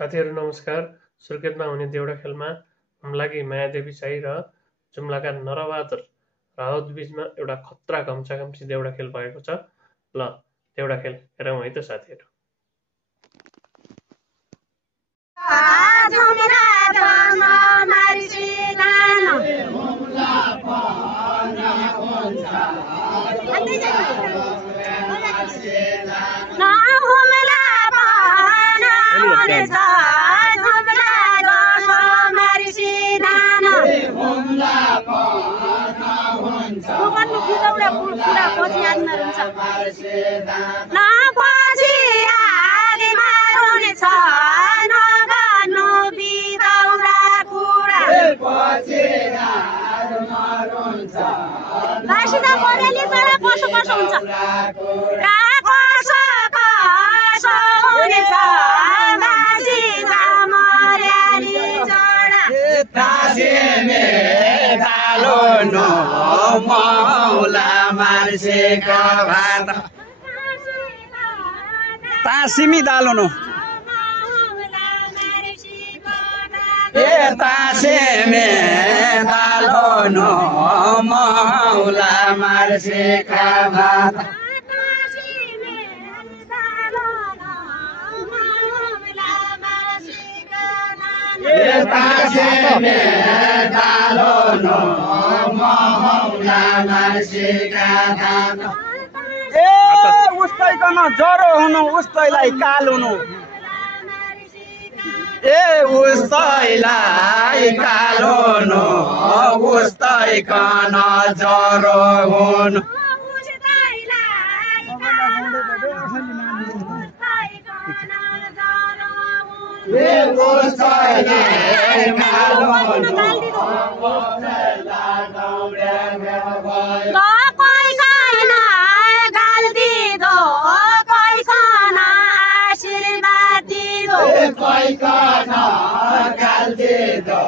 साथीहरू नमस्कार। सुर्खेतमा हुने देउडा खेलमा हुम्लाकी मायादेवी साई र जुम्लाका नरबहादुर राउत बीचमा एउटा खतरा घम्साघम्सी देउडा खेल भएको छ। ल देउडा खेल हेरौँ है त साथीहरू। तासिमी दालो नो तासे में दालो नो मौला मारसे का भात तासे में दालो नो मौला मारसे का भात उस्तैकन ज्वरो हुनु उस्तैलाई काल हुनु उस्तैलाई काल हुनु उस्तैकन ज्वरो हुनु उस्तैलाई काल हुनु आशीर्वाद दे दो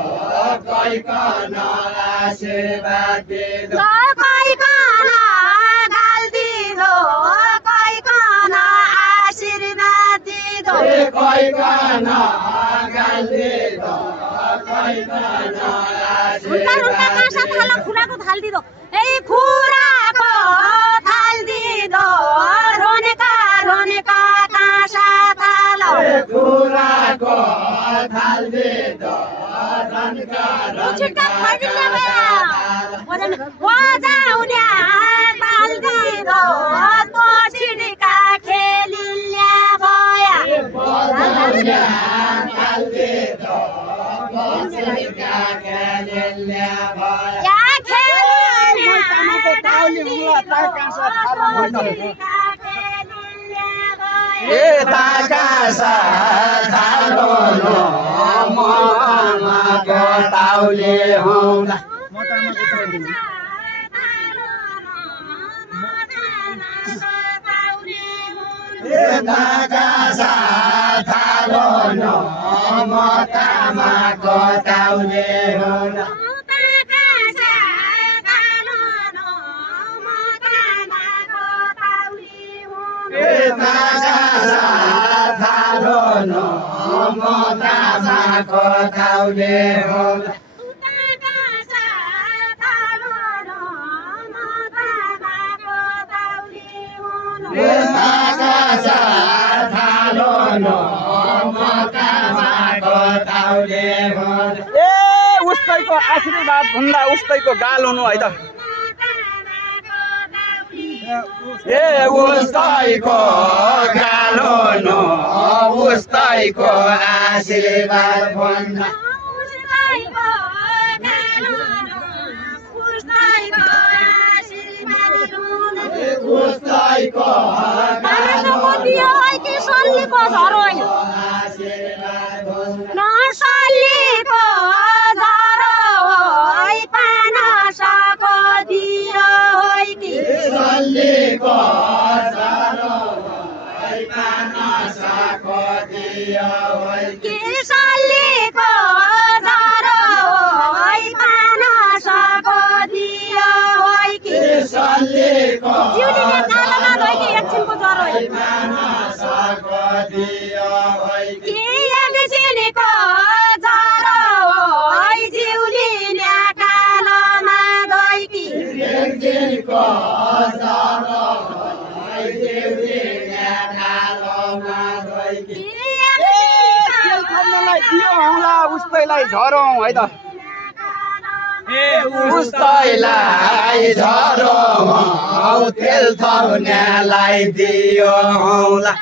उस्तैको आशीर्वाद भन्दा उस्तैको गाल हुनु है त उस्तैको गाल हुनु उस्तैको आशीर्वाद भन्दा उस्तैको के तेल थप्नलाई दियो हौला उस्तैलाई झरौँ है त उस्तैलाई झरौँ तेल थप्नेलाई दियो हौला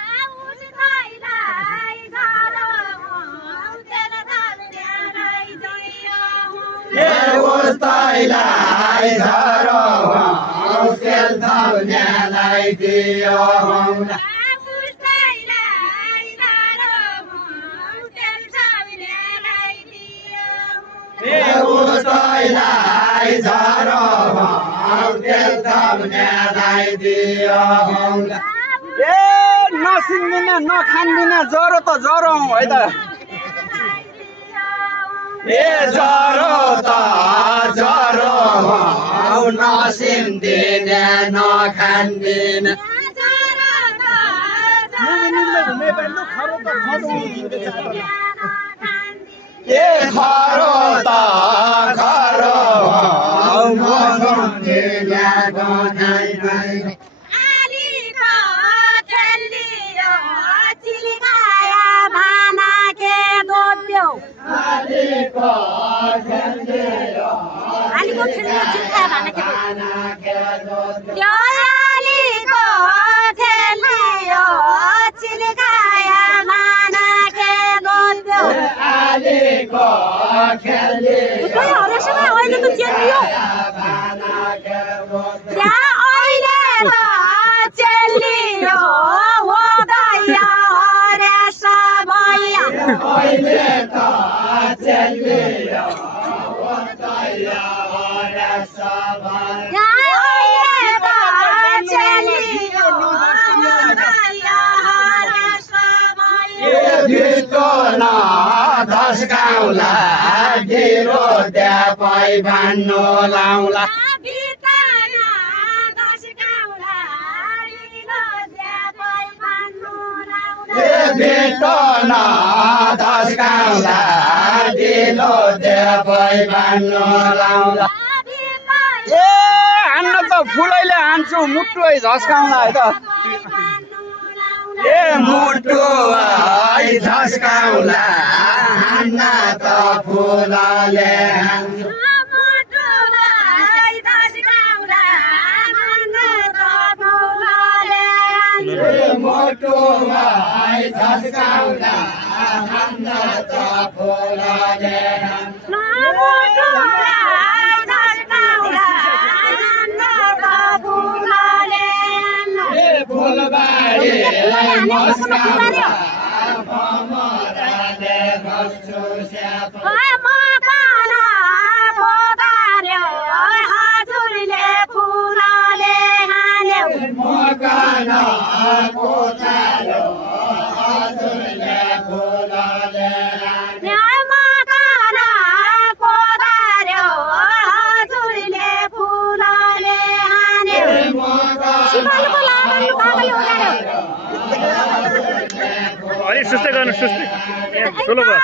उस्तैलाई झरौँ तेल थप्नेलाई दियो हौला उसैलाई झरौँ तेल थप्नेलाई दियो हौला नसिन्दिने नखान्दिने ज्वरो त ज्वरौँ है त ज्वरो त ज्वरो नसिन्दिने नखान्दिने खरो त खरो धस्काउला ढिलो द्यापै भन्नु लाउला भेटो न धस्काउला ढिलो द्यापै भन्नु लाउला हान्न त फुलैले हान्छु मुटु है झस्काउला है त मुटु है झस्काउला हान्न त फुलले हान्छु मुटु है झस्काउला हान्न त फुलले फुलबारीलाई मस्काउला भमराले बस्छु स्याप मकान कोतालो हजुरले फुलले अलि सुस्तै गर्नु सुस्तै ठुलो भयो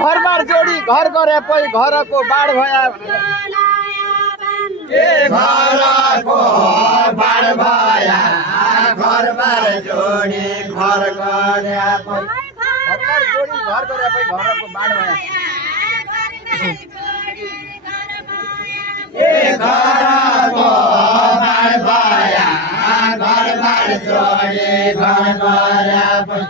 घरबार जोडी घर गरे पै घरको बाढ भया घरको बाढ भया घरबार जोडी घर गरे पै घरबार जोडी घर गरे पै घरको बाढ भया घरको बाढ भया घरबार जोडी घर गरे पै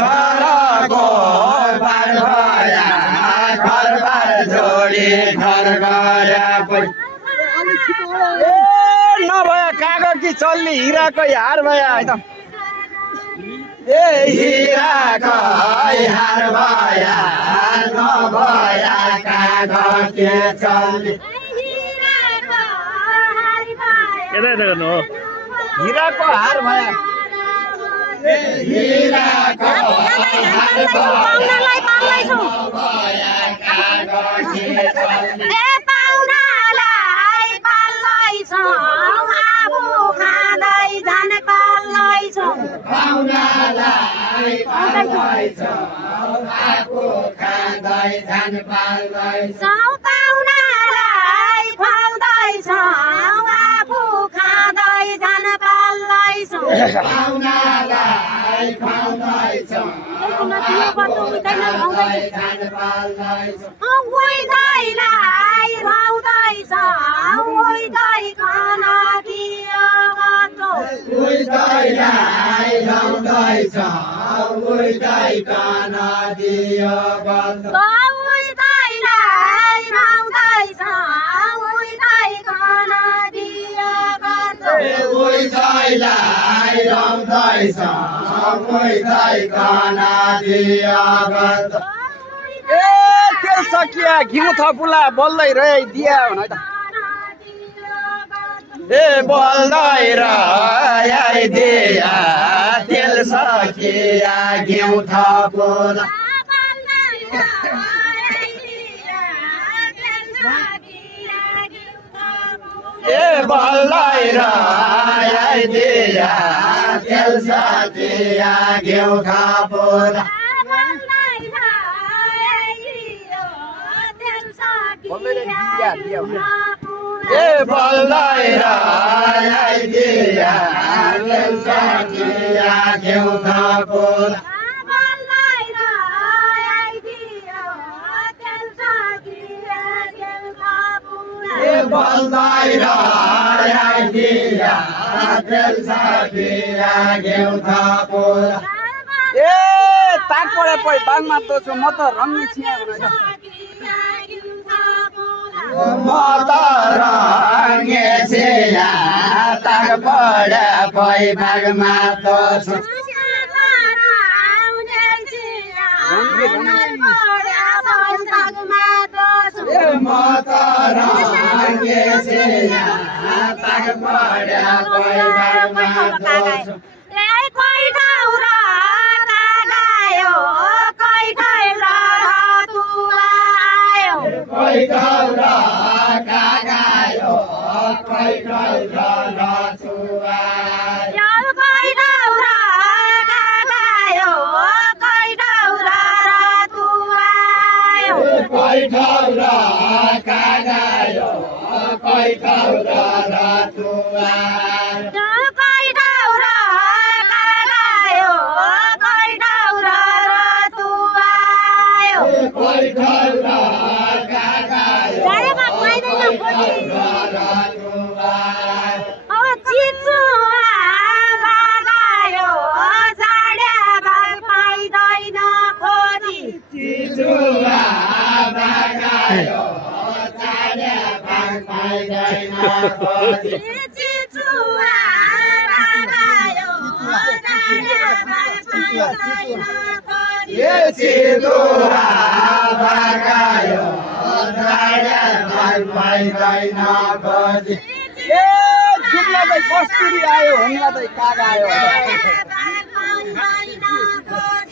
घरको बाढ भया घरबार जोडी घर गरे पै नभए कागज चल्ली चल्ली हिराको हार भया है त ए हिराको हार भया नभया कागज चल्ली यता गर्नु हो हिराको हार भया हिराको पाउनालाई पाल्दैछौ आफू खाँदै जाने पाल्दैछौ पाउनालाई पाल्दैछौ आफू खाँदै जाने पाल्दैछौ पाउनालाई पाल्दैछौ आफू खाँदै जाने पाल्दैछौ पाउनालाई पाल्दैछौ उइदैलाई राउँदैछौ उइदै खान दियो बाटो उइदैलाई राउँदैछौ उइदै खान दियो बाटो उइदैलाई राउँदैछौ उइदै खान दियो बाटो उइदैलाई राउँदैछौ उइदै खान दियो बाटो ए तेल सकिया घिउ थपुला बोल्दै रहे दिया हुन है त ए बोल्दै रहे दिया तेल सकिया घिउ थपुला ए बोल्दै रहे दिया तेल सकिया घिउ थपुला ए बोल्दै रहे दिया तेल सकिया घिउ थपुला ए बोल्दै रहे दिया तेल सकिया घिउ थपुला ए ताक परे पै बाङमा त छु म त रङ्गी छिया हुन म त रङ्गे छिया ताक परे पै बाङमा त छु म त रङ्गे छिया ताक परे पै बाङमा त छु कोही गौरा कागायो कोही गौरा रचुवायो कोही गौरा कागायो कोही गौरा रचुवायो कोही गौरा कागायो कोही गौरा रचुवायो कोही गौरा कागायो कोही गौरा रचुवायो कोही गौरा कस्तुरी आयो हुम्ला दही कागायो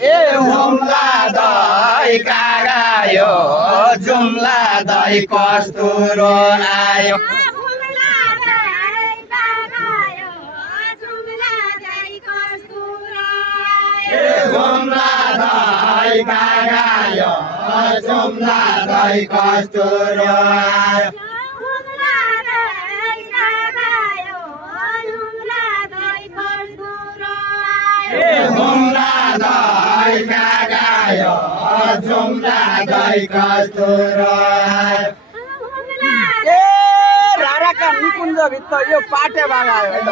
ए हुम्ला दही कागायो जुम्ला दही कस्तुरो आयो हुम्ला दही कागायो जुम्ला दही कस्तुरो आयो हुम्ला दही कागायो जुम्ला दही कस्तुरो आयो ए राराका निकुञ्ज भित्र यो पाटे बागायो है त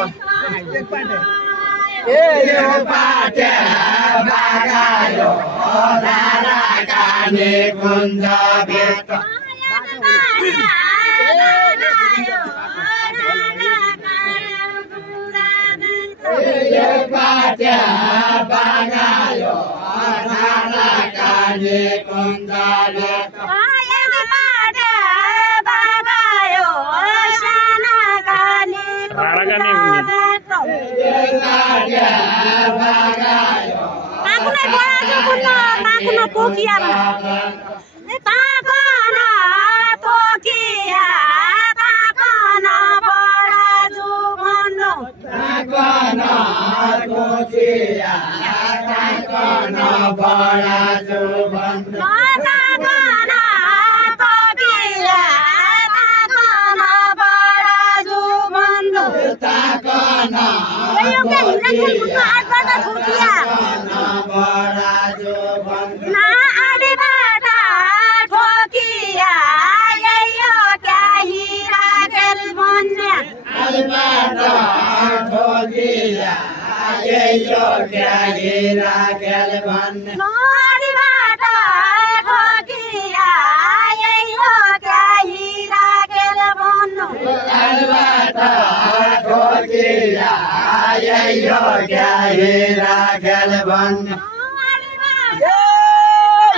ए यो पाटे बागायो राराका निकुञ्ज भित्र पाट्या बागायो नाना काने कुन्दाले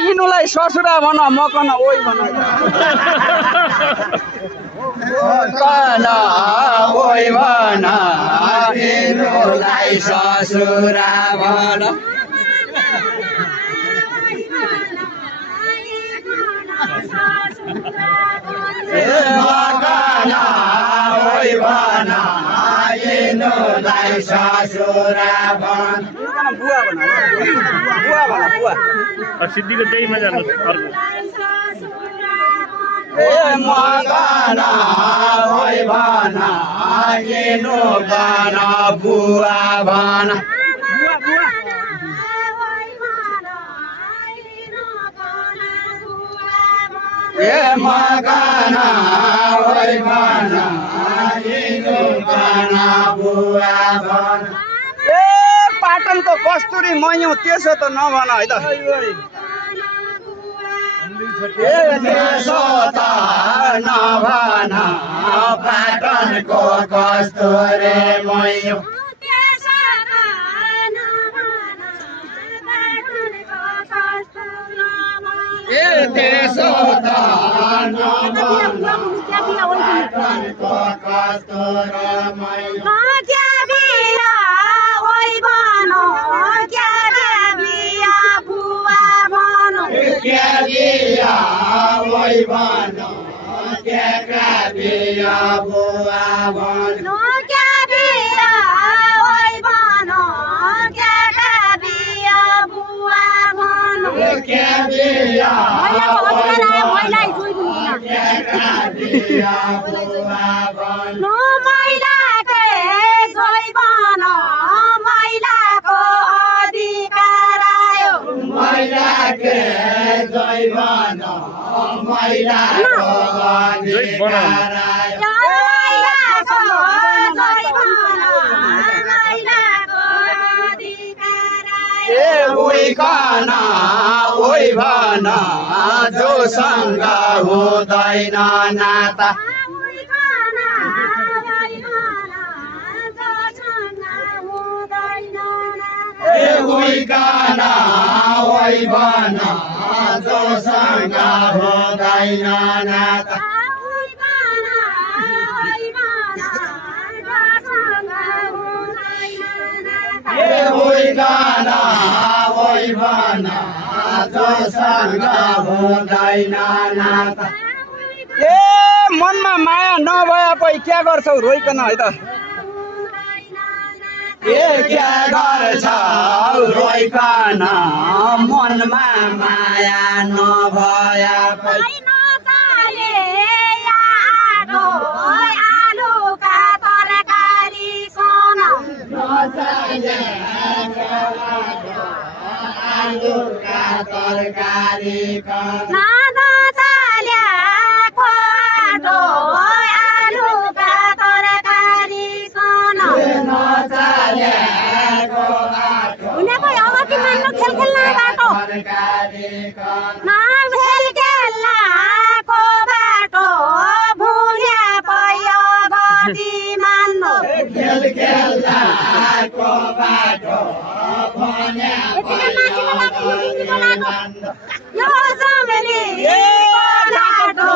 यिनुलाई ससुरा भन मकन ओइ भन कना ओइ भन यिनुलाई ससुरा भन मकना ओइ भन यिनुलाई ससुरा भन बुवा भन बुवा भन बुवा सिद्धिको त्यहीमा जानु मगना ओइ भन यिनु भन बुवा भन मगना ओइ भन यिनु भन बुवा भन पाटनको कस्तुरी मयौ त्यसो त नभन है त त्यसो त नभन पाटनको कस्तुरी मयौ त्यसो त नभन पाटनको कस्तुरी मयौ ओइ भन क्या बिया बुवा भन क्या बिया बुवा भन ओइ भन जोसँग हुँदैन नाता ओइ भन जोसँग हुँदैन नाता ओइ भन जोसँग हुँदैन नाता मनमा माया नभए पै क्या गर्छौ रोइकन है त क्या गर्छौ रोइकन मनमा माया नभए पै तरकारी को बाटो भने यो जमेली बाटो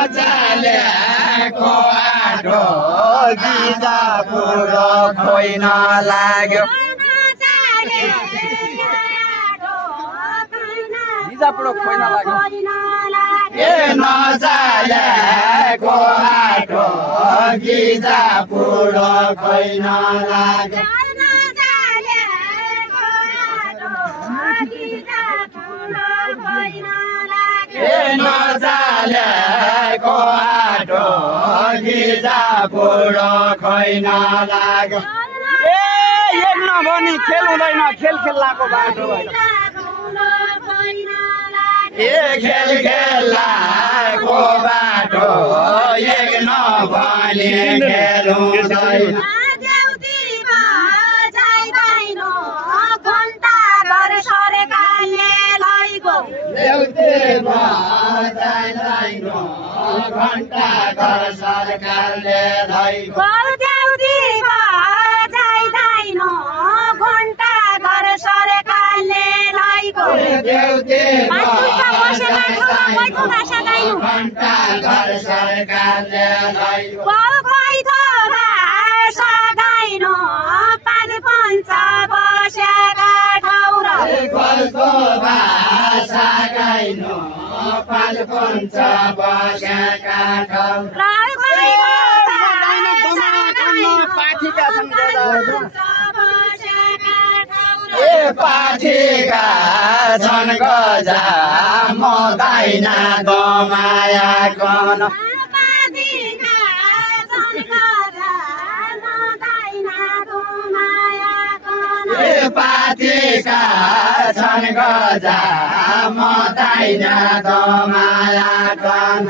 नचालेको आटो गिजा बुढो खोइन लाग्यो गिजा बुढो खोइन लाग्यो नचालेको आटो गिजा बुढो खोइन लाग्यो नचालेको आटो गिजा बुढो खोइन लाग्यो एक नभनी खेल हुँदैन खेल खेल्लाको बाटो खेल खेल्लाको बाटो एक नभनी खेल हुँदैन घण्टा घर सरकारले धैको घण्टा घर सरकारले धैको भाषा गाइनो पाल पञ्च बसेका ठाउँ पाठीका छन् गजा म दाइना दमाया कन पाठीका छन् गजा म दाइना दमाया कन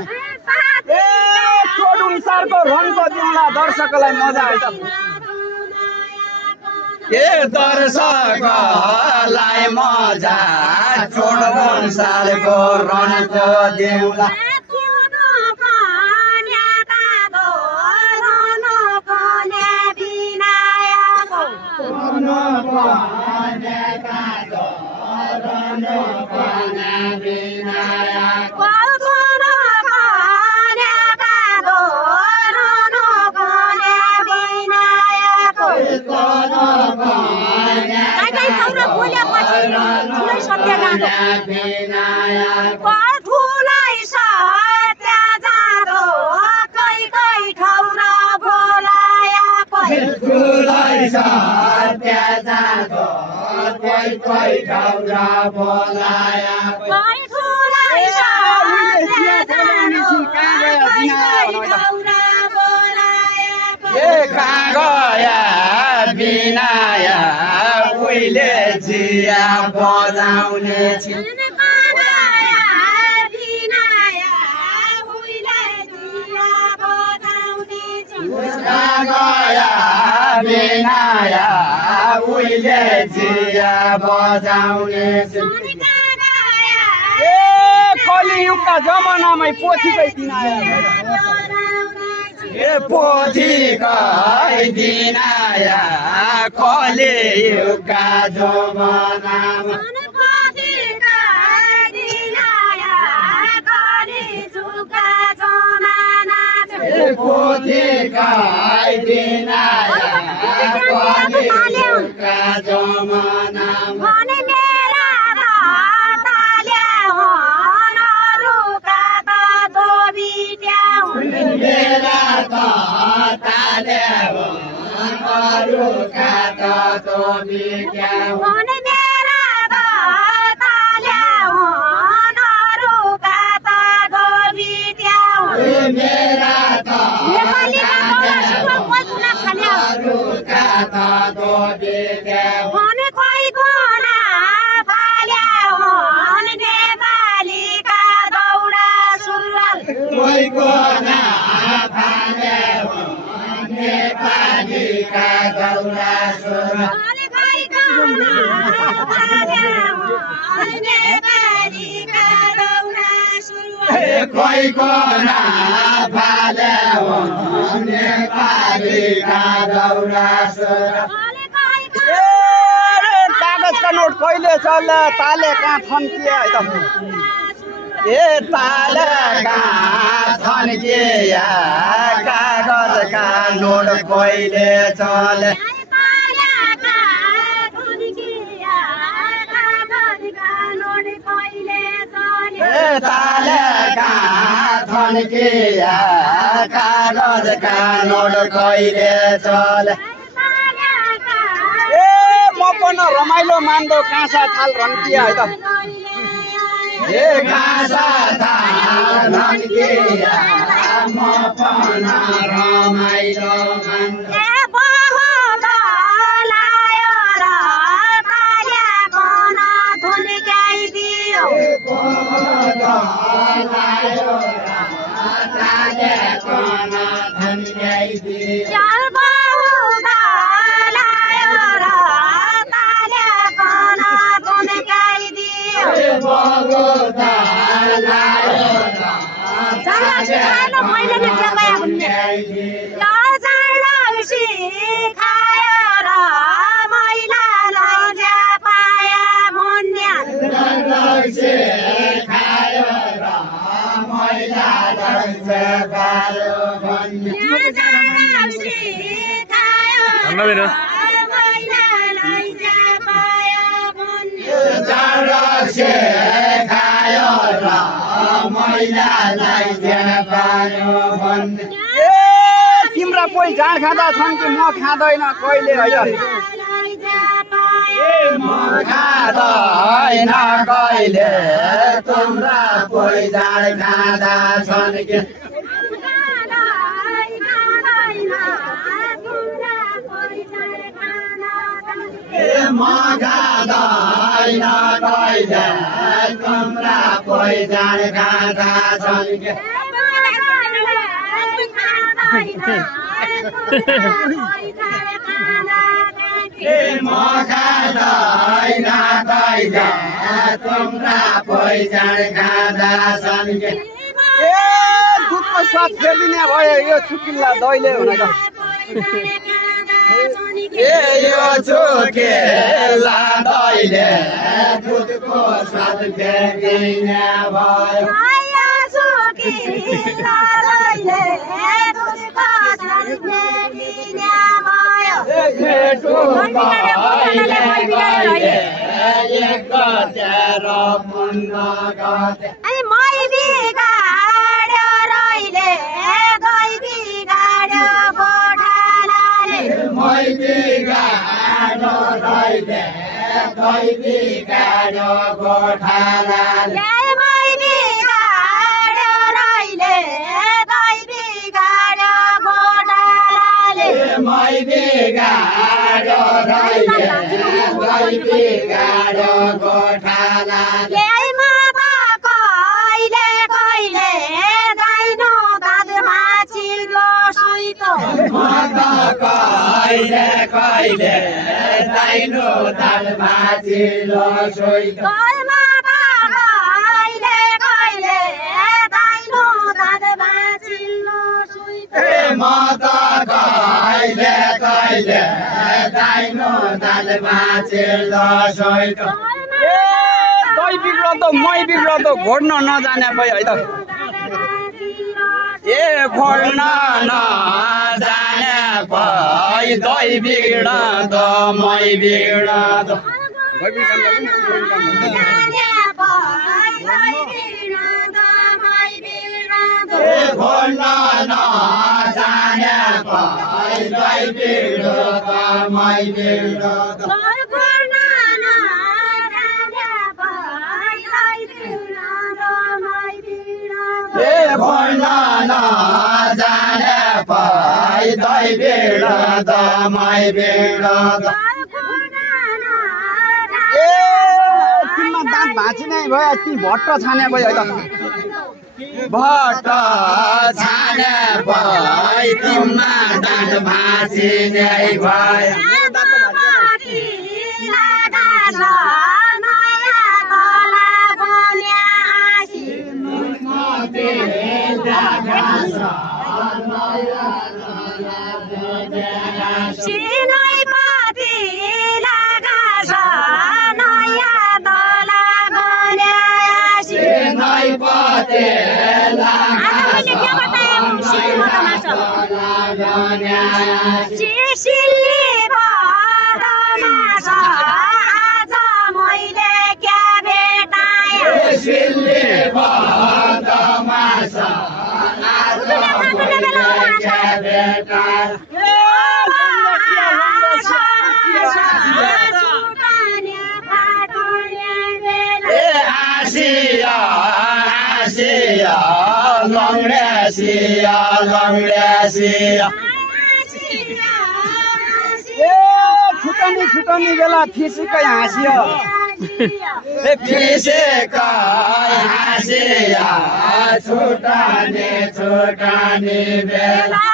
छोडुन्सारको रनको दिउँला दर्शकलाई मजा आउँछ दर्शकलाई मजा छोडुन्सारको रनको दिउँला बिनाया उहिले जिया बजाउने बिनाया उहिले जिया बजाउने कलियुगका जमानामै पोथीकै दिनाया पोथीकै दिनाया कलियुगका जमानामा पोथीकै दिनाया कलियुगका जमानामा कोहीको नाफाले हो नेपालीका दौरा सुरुवाल कागजका नोट कहिले चल्ला ताले कहाँ थन्किए है त ताले कहाँ थन्किए कागजका नोट कहिले चले ताले कहाँ थन्किए कागजका नोट कहिले चले रमाइलो मान्दो काँसा थाल रन्किया है त काँसा थाल रन्किया म पनि रमाइलो मान्दो तिम्रा कोही जाँड खाँदा छन् कि म खाँदैन कहिले होइन म खाँदैन कहिले तिम्रा कोही जाँड खाँदा छन् कि म खाँदैन कहिले तिम्रा कोही जाँड खाँदा छन् कि म खाँदैन कहिले तिम्रा कोही जाँड खाँदा छन् कि दुधको स्वाद फेरिने भयो यो चुकिल्ला दहिले हुन त यो चुकिल्ला दहिले दुधको स्वाद फेरिने भयो कहिले दाइनो दाल भाजिलो सोइतो म त कहिले कहिले दाइनो दाल भाजिलो सोइतो दही बिग्रदो मै बिग्रदो घोड्न नजाने भए है त घोड्न नजाने भए दही बिग्रदो मै बिग्रदो घोड्न नजाने भए दही बिग्रदो मै बिग्रदो घोड्न नजाने भए दही बिग्रदो मै बिग्रदो तिमीमा दाँत भाँचिने भयो ती भट्ट छाने भयो है त भट्ट छाने भए तिमीमा दाँत भाँचिने भयो सिनै पाती लगाछ नयाँ दला गन्यासी सिनै पाती मैले के बताए सिनै गन्यासी सिल्ली पदमा छ आज मैले क्या भेटाएँ सिल्ली पदमा छ आज मैले क्या भेटाएँ छुटनी बेला फिसिकै हाँसियो फिसिकै हाँसिया छुटनी बेला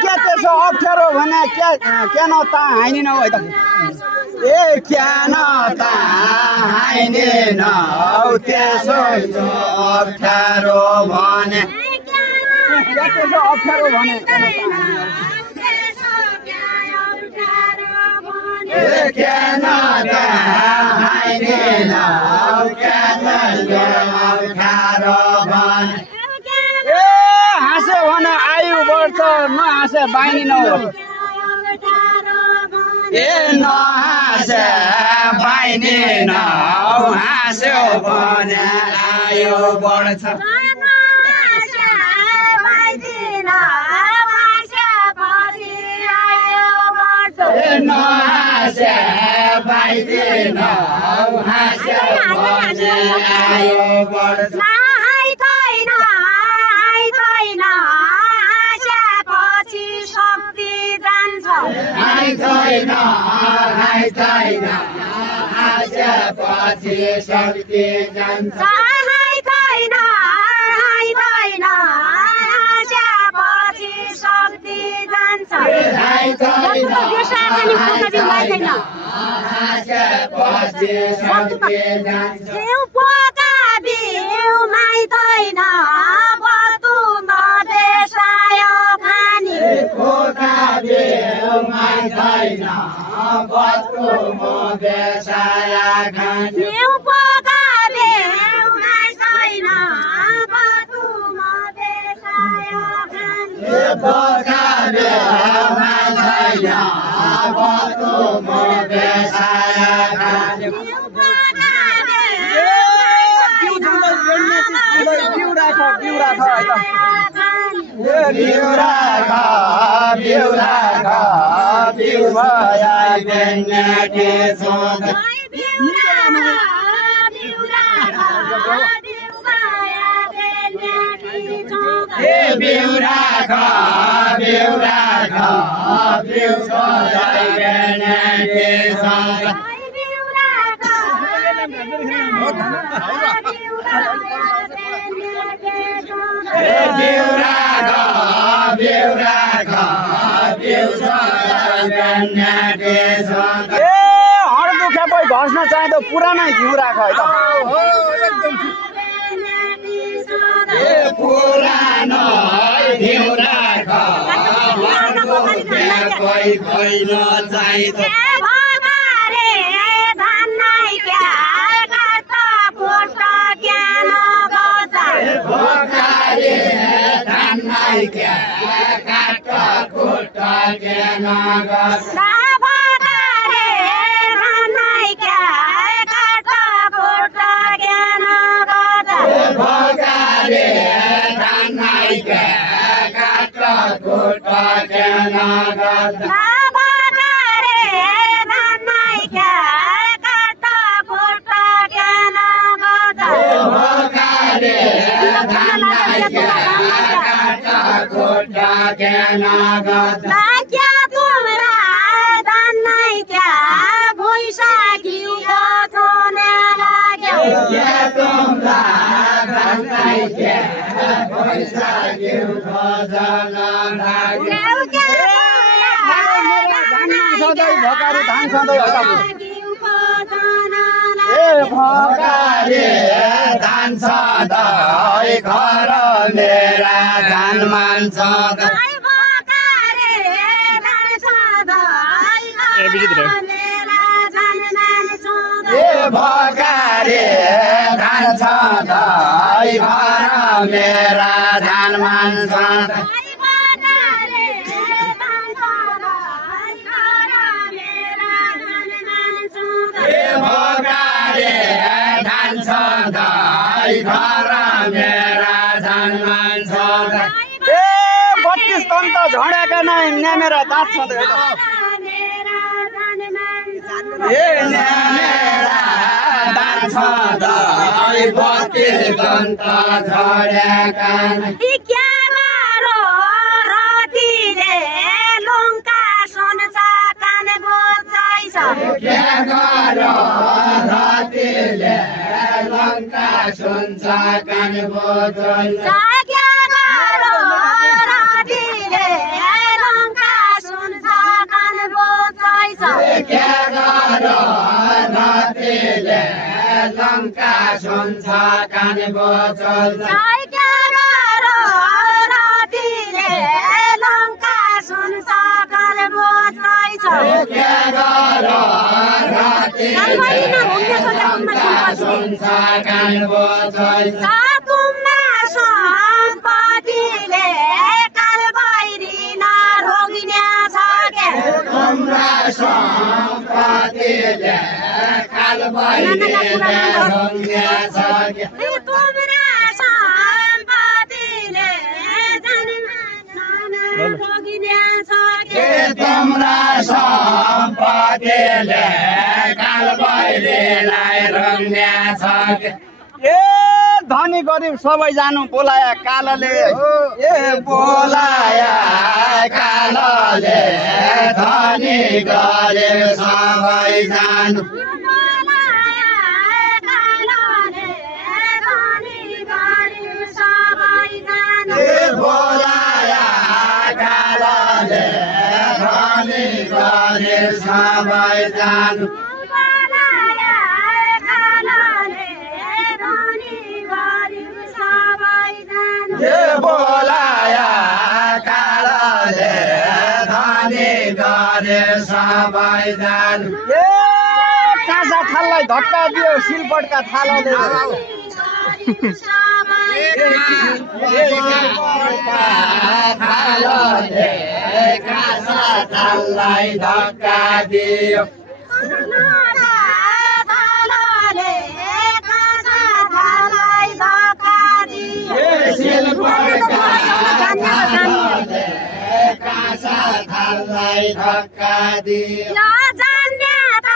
क्या त्यसो अप्ठ्यारो भने क्या न त हाइनी नौ है त ए क्या न त हाइनी नौ त्यसो अप्ठ्यारो भने क्या त्यसो अप्ठ्यारो भने क्या न त हाइनी नौ क्या अप्ठ्यारो भने हाँसे भने आयु बढ्छ नहाँसे बानी नौ ए नहाँसे बानी नौ हाँस्यो भने आयु बढ्छ नहाँसे बाइदिन हाँस्यो भने आयु बढ्छ पछि शक्ति जान्छ घस्न चाहे त पुरानै घिउ राख है त पुरानो घिउ राख कोही कोही नचाहिँ भगारे धान नै क्या काट फुट ज्ञान गजा भोकारे धान नै क्या काट फुट ज्ञान गजा भगारे धान नै क्या काट फुट ज्ञान गजा भोकारे धान नै क्या काट फुट ज्ञान गजा क्या तुमरा धान नै क्या भुइँसा घिउ छोड्ने लाग्यो तुमरा धान नै क्या भुइँसा घिउ छोड्न लाग्यो सधैँ भोकारे धान सधैँ भोकारे धान सधैँ घर मेरा धान मान सधैँ भोकारे धान सधैँ घर मेरा धान मान सधैँ भोकारे धान सधैँ घर मेरा धान मान सधैँ 32 टन त झडेका नै न्यामेरा दाँत सधैँ मेरा धान सधैँ 32 टन त झडेका नै के गरो रातिले लङ्का सुन्छ कान बोझैछ के गरो रातिले लङ्का सुन्छ कान बोझैछ के गरो रातिले लङ्का सुन्छ कान बोझैछ सम्पत्तिले कालबाहिरी रोग्ने सक्यो तिम्रा सम्पत्तिले कालबाहिरीलाई रोग्ने सक्यो धनी गरिब सबै जानु बोलाया कालले बोलाया कालले धनी गरिब सबै जानु बोलाया कालले धनी गरिब सबै जानु बोलाया कालले धनी गरिब सबै जानु काँसा थाललाई धक्का दियो सिलपटका थालले काँसा थाललाई धक्का दियो काँसा थाललाई धक्का दियो जान्ने त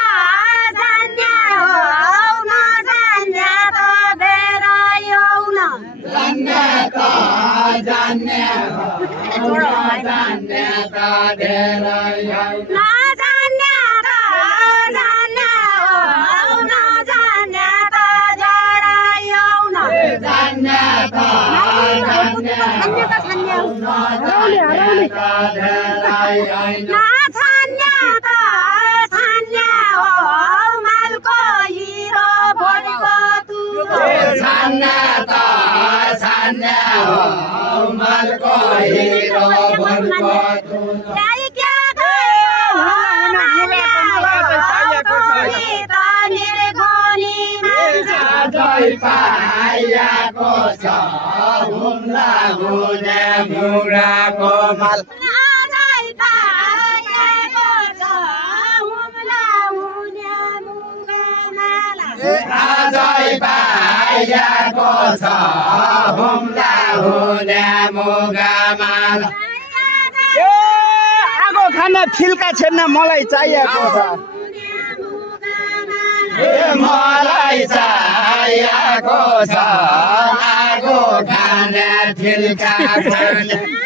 धेरै मलको हिरो भनको मुगाको माल आजै पाएको छ हुम्ला हुने मुगमाला आजै पाएको छ हुम्ला हुने मुगामाल आगो खाना फिल्का छेड्न मलाई चाहिएको छ मलाई चाहिएको छ आगो खाना फिल्का छेड्न